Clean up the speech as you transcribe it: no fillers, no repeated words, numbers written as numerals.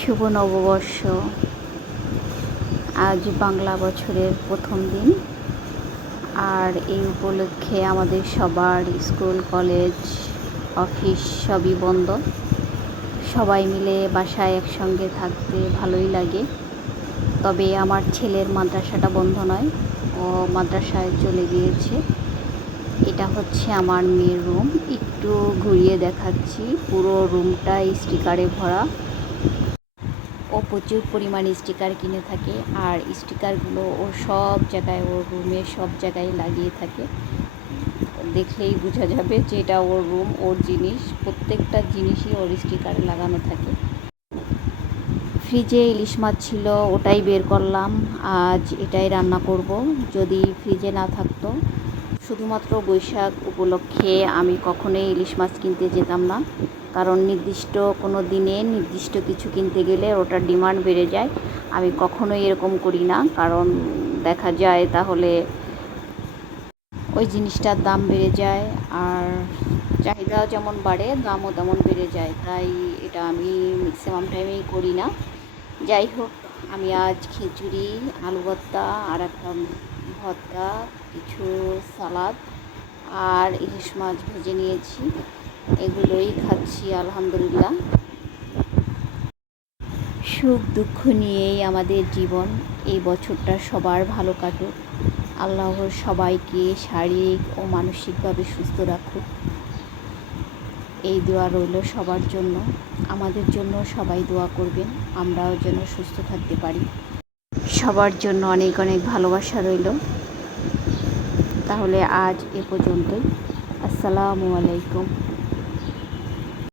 শুভ নববর্ষ। আজ বাংলা বছরের প্রথম দিন, আর এই উপলক্ষে আমাদের সবার স্কুল, কলেজ, অফিস সবই বন্ধ। সবাই মিলে বাসায় একসঙ্গে থাকতে ভালোই লাগে। তবে আমার ছেলের মাদ্রাসাটা বন্ধ নয়, ও মাদ্রাসায় চলে গিয়েছে। এটা হচ্ছে আমার মেয়ের রুম। একটু ঘুরিয়ে দেখাচ্ছি। পুরো রুমটা স্টিকারে ভরা। ও প্রচুর পরিমাণে স্টিকার কিনে থাকে, আর স্টিকারগুলো ও সব জায়গায়, ওর রুমের সব জায়গায় লাগিয়ে থাকে। দেখলেই বোঝা যাবে যে এটা ওর রুম, ওর জিনিস। প্রত্যেকটা জিনিসই ওর স্টিকারে লাগানো থাকে। ফ্রিজে ইলিশ মাছ ছিল, ওটাই বের করলাম। আজ এটাই রান্না করব। যদি ফ্রিজে না থাকতো, শুধুমাত্র বৈশাখ উপলক্ষে আমি কখনোই ইলিশ মাছ কিনতে যেতাম না, কারণ নির্দিষ্ট কোনো দিনে নির্দিষ্ট কিছু কিনতে গেলে ওটার ডিমান্ড বেড়ে যায়। আমি কখনোই এরকম করি না, কারণ দেখা যায় তাহলে ওই জিনিসটার দাম বেড়ে যায়, আর চাহিদাও যেমন বাড়ে দামও তেমন বেড়ে যায়। তাই এটা আমি ম্যাক্সিমাম টাইমেই করি না। যাই হোক, আমি আজ খিচুড়ি, আলু ভর্তা, আর একটা ভর্তা, কিছু সালাদ আর ইলিশ মাছ ভেজে নিয়েছি। এগুলোই খাচ্ছি আলহামদুলিল্লাহ। সুখ দুঃখ নিয়েই আমাদের জীবন। এই বছরটা সবার ভালো কাটুক। আল্লাহর সবাইকে শারীরিক ও মানসিকভাবে সুস্থ রাখুক, এই দোয়া রইল সবার জন্য। আমাদের জন্য সবাই দোয়া করবেন, আমরাও যেন সুস্থ থাকতে পারি। সবার জন্য অনেক অনেক ভালোবাসা রইল। তাহলে আজ এ পর্যন্তই। আসসালামু আলাইকুম।